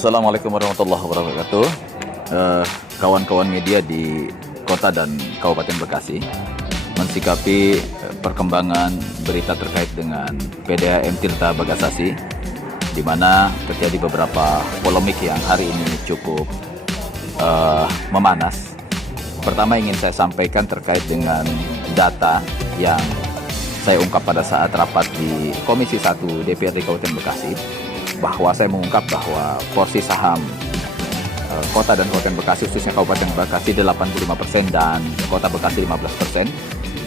Assalamualaikum warahmatullahi wabarakatuh. Kawan-kawan media di Kota dan Kabupaten Bekasi mensikapi perkembangan berita terkait dengan PDAM Tirta Bagasasi, di mana terjadi beberapa polemik yang hari ini cukup memanas. Pertama ingin saya sampaikan terkait dengan data yang saya ungkap pada saat rapat di Komisi 1 DPRD Kabupaten Bekasi, bahwa saya mengungkap bahwa porsi saham Kota dan Kabupaten Bekasi, khususnya Kabupaten Bekasi 85% dan Kota Bekasi 15%.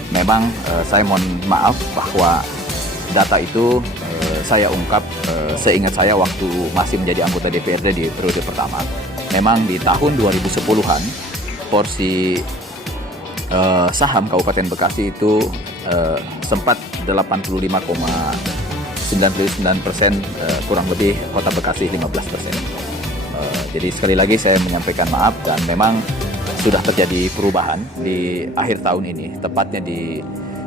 Memang saya mohon maaf bahwa data itu saya ungkap seingat saya waktu masih menjadi anggota DPRD di periode pertama. Memang di tahun 2010-an porsi saham Kabupaten Bekasi itu sempat 85,99%, kurang lebih Kota Bekasi 15%. Jadi sekali lagi saya menyampaikan maaf, dan memang sudah terjadi perubahan di akhir tahun ini, tepatnya di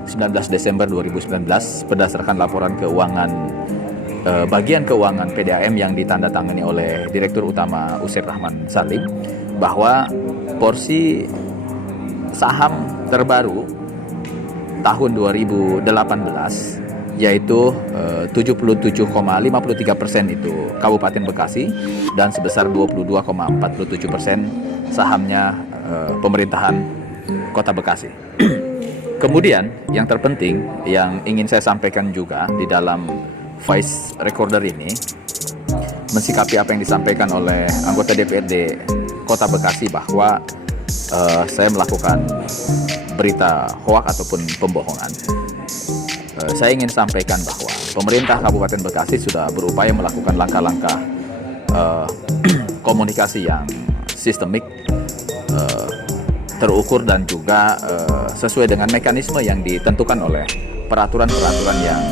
19 Desember 2019 berdasarkan laporan keuangan bagian keuangan PDAM yang ditandatangani oleh Direktur Utama Usair Rahman Salim, bahwa porsi saham terbaru tahun 2018 yaitu 77,53% itu Kabupaten Bekasi, dan sebesar 22,47% sahamnya pemerintahan Kota Bekasi. Kemudian yang terpenting yang ingin saya sampaikan juga di dalam voice recorder ini, mensikapi apa yang disampaikan oleh anggota DPRD Kota Bekasi bahwa saya melakukan berita hoak ataupun pembohongan. Saya ingin sampaikan bahwa pemerintah Kabupaten Bekasi sudah berupaya melakukan langkah-langkah komunikasi yang sistemik, terukur, dan juga sesuai dengan mekanisme yang ditentukan oleh peraturan-peraturan yang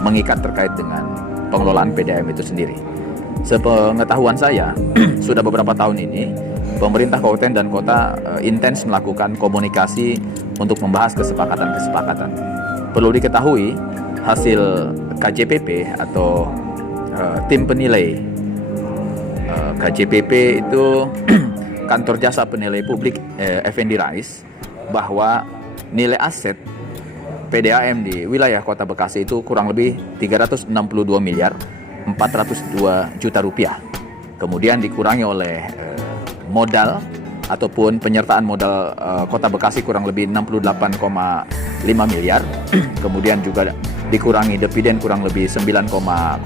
mengikat terkait dengan pengelolaan PDAM itu sendiri. Sepengetahuan saya, sudah beberapa tahun ini pemerintah kabupaten dan kota intens melakukan komunikasi untuk membahas kesepakatan-kesepakatan. Perlu diketahui, hasil KJPP atau tim penilai KJPP itu Kantor Jasa Penilai Publik Effendi Rais, bahwa nilai aset PDAM di wilayah Kota Bekasi itu kurang lebih 362 miliar 402 juta rupiah. Kemudian dikurangi oleh modal ataupun penyertaan modal Kota Bekasi kurang lebih 68,5 miliar. Kemudian juga dikurangi dividen kurang lebih 9,031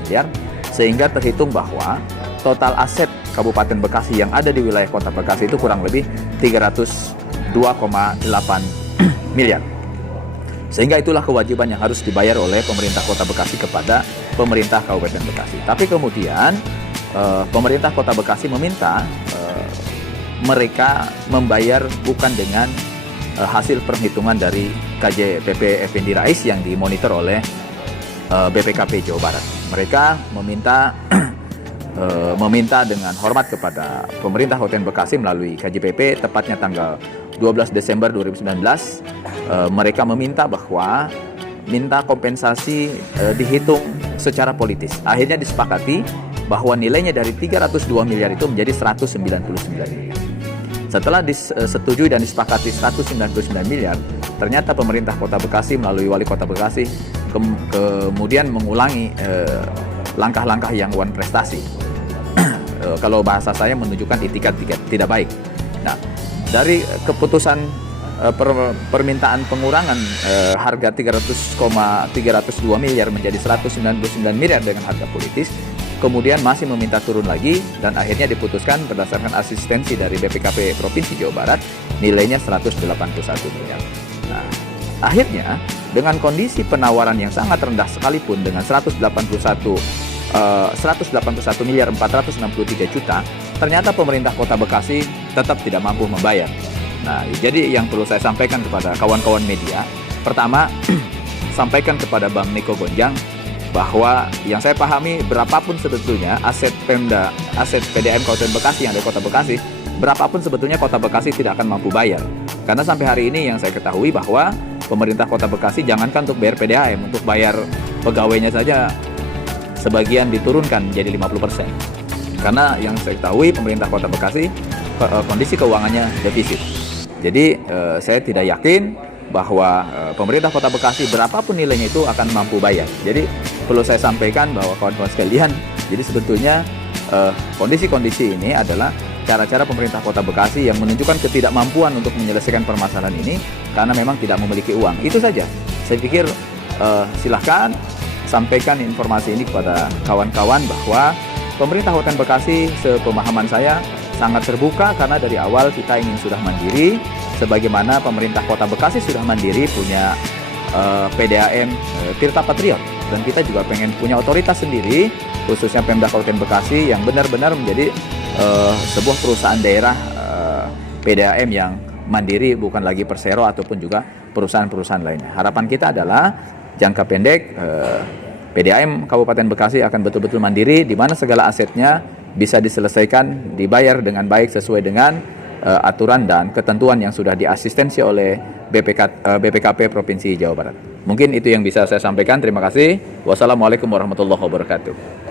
miliar, sehingga terhitung bahwa total aset Kabupaten Bekasi yang ada di wilayah Kota Bekasi itu kurang lebih 302,8 miliar. Sehingga itulah kewajiban yang harus dibayar oleh pemerintah Kota Bekasi kepada pemerintah Kabupaten Bekasi. Tapi kemudian pemerintah Kota Bekasi meminta mereka membayar bukan dengan hasil perhitungan dari KJPP Effendi Rais yang dimonitor oleh BPKP Jawa Barat. Mereka meminta dengan hormat kepada pemerintah Kabupaten Bekasi melalui KJPP, tepatnya tanggal 12 Desember 2019, mereka meminta bahwa minta kompensasi dihitung secara politis. Akhirnya disepakati bahwa nilainya dari 302 miliar itu menjadi 199 miliar. Setelah disetujui dan disepakati 199 miliar, ternyata pemerintah Kota Bekasi melalui Wali Kota Bekasi kemudian mengulangi langkah-langkah yang wan prestasi. Kalau bahasa saya menunjukkan itikat tidak baik. Nah, dari keputusan permintaan pengurangan harga 302 miliar menjadi 199 miliar dengan harga politis, kemudian masih meminta turun lagi, dan akhirnya diputuskan berdasarkan asistensi dari BPKP Provinsi Jawa Barat, nilainya 181 miliar. Nah, akhirnya dengan kondisi penawaran yang sangat rendah sekalipun dengan 181 miliar 463 juta, ternyata pemerintah Kota Bekasi tetap tidak mampu membayar. Nah, jadi yang perlu saya sampaikan kepada kawan-kawan media, pertama, sampaikan kepada Bang Niko Gonjang bahwa yang saya pahami, berapapun sebetulnya aset Pemda, aset PDAM Kabupaten Bekasi yang ada di Kota Bekasi, berapapun sebetulnya Kota Bekasi tidak akan mampu bayar. Karena sampai hari ini yang saya ketahui bahwa pemerintah Kota Bekasi jangankan untuk bayar PDAM, untuk bayar pegawainya saja sebagian diturunkan menjadi 50%. Karena yang saya ketahui pemerintah Kota Bekasi kondisi keuangannya defisit. Jadi saya tidak yakin bahwa pemerintah Kota Bekasi berapapun nilainya itu akan mampu bayar. Jadi perlu saya sampaikan bahwa kawan-kawan sekalian, jadi sebetulnya kondisi-kondisi ini adalah cara-cara pemerintah Kota Bekasi yang menunjukkan ketidakmampuan untuk menyelesaikan permasalahan ini karena memang tidak memiliki uang. Itu saja. Saya pikir silahkan sampaikan informasi ini kepada kawan-kawan bahwa pemerintah Kabupaten Bekasi, sepemahaman saya, sangat terbuka karena dari awal kita ingin sudah mandiri, sebagaimana pemerintah Kota Bekasi sudah mandiri punya PDAM Tirta Patriot, dan kita juga pengen punya otoritas sendiri, khususnya Pemda Kabupaten Bekasi yang benar-benar menjadi sebuah perusahaan daerah PDAM yang mandiri, bukan lagi persero ataupun juga perusahaan-perusahaan lainnya. Harapan kita adalah jangka pendek PDAM Kabupaten Bekasi akan betul-betul mandiri, di mana segala asetnya bisa diselesaikan, dibayar dengan baik sesuai dengan aturan dan ketentuan yang sudah diasistensi oleh BPKP Provinsi Jawa Barat. Mungkin itu yang bisa saya sampaikan. Terima kasih. Wassalamualaikum warahmatullahi wabarakatuh.